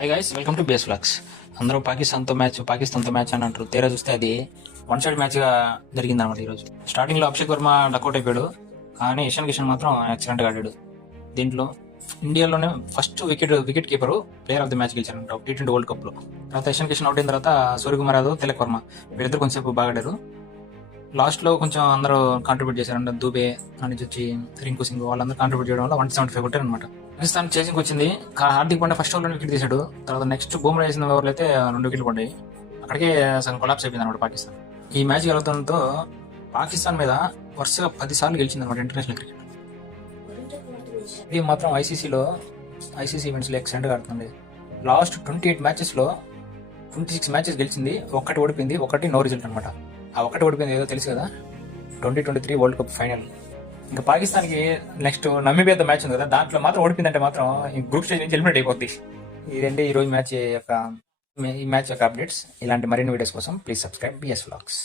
Hi guys, welcome to base flax. అందరూ పాకిస్తాన్తో match అని అంటారు. తీరా చూస్తే అది వన్ సైడ్ మ్యాచ్గా జరిగింది అనమాట. ఈరోజు స్టార్టింగ్లో అభిషేక్ వర్మ డకౌట్ అయిపోయాడు, కానీ ఇషాన్ కిషన్ మాత్రం ఎక్సలెంట్గా ఆడాడు. దీంట్లో ఇండియాలోనే first wicket keeper player of the match గెలిచారంట T20 వరల్డ్ కప్లో. తర్వాత ఇషాన్ కిషన్ అవుట్ అయిన తర్వాత సూర్యకుమార్ యాదవ్, తిలక్ వర్మ వీళ్ళిద్దరు కొంచెంసేపు బాగా ఆడారు. లాస్ట్లో కొంచెం అందరూ కాంట్రిబ్యూట్ చేశారంట. దూబే అని వచ్చి రింకు సింగ్ వాళ్ళందరూ కాంట్రిబ్యూట్ చేయడం వల్ల 175 కొట్టారు అనమాట. పాకిస్తాన్ చేసింగ్ వచ్చింది. హార్దిక్ పాండ్యా ఫస్ట్ ఓవర్లో వికెట్ తీశాడు. తర్వాత నెక్స్ట్ బూమ్రా వేసిన ఓవర్లు అయితే 2 వికెట్లు పడ్డాయి. అక్కడికే సగం కొలాప్స్ అయిపోయింది అనమాట పాకిస్తాన్. ఈ మ్యాచ్ గెలవడంతో పాకిస్తాన్ మీద వరుసగా 10 సార్లు గెలిచింది అనమాట ఇంటర్నేషనల్ క్రికెట్. ఇది మాత్రం ఐసీసీ ఈవెంట్స్లో ఎక్సలెంట్గా ఆడుతుంది. లాస్ట్ 28 మ్యాచెస్లో 26 మ్యాచెస్ గెలిచింది, ఒకటి ఓడిపోయింది, ఒకటి నో రిజల్ట్ అనమాట. ఆ ఒకటి ఓడిపోయింది ఏదో తెలుసు కదా, 2023 వరల్డ్ కప్ ఫైనల్. ఇంకా పాకిస్తాన్కి నెక్స్ట్ నమీబియాతో మ్యాచ్ ఉంది కదా, దాంట్లో మాత్రం ఓడిపోయిందంటే మాత్రం గ్రూప్ స్టేజ్ నుంచి ఎలిమినేట్ అయిపోద్ది. ఇదండి ఈ మ్యాచ్ యొక్క అప్డేట్స్. ఇలాంటి మరిన్ని వీడియోస్ కోసం ప్లీజ్ సబ్స్క్రైబ్ బిఎస్ వ్లాగ్స్.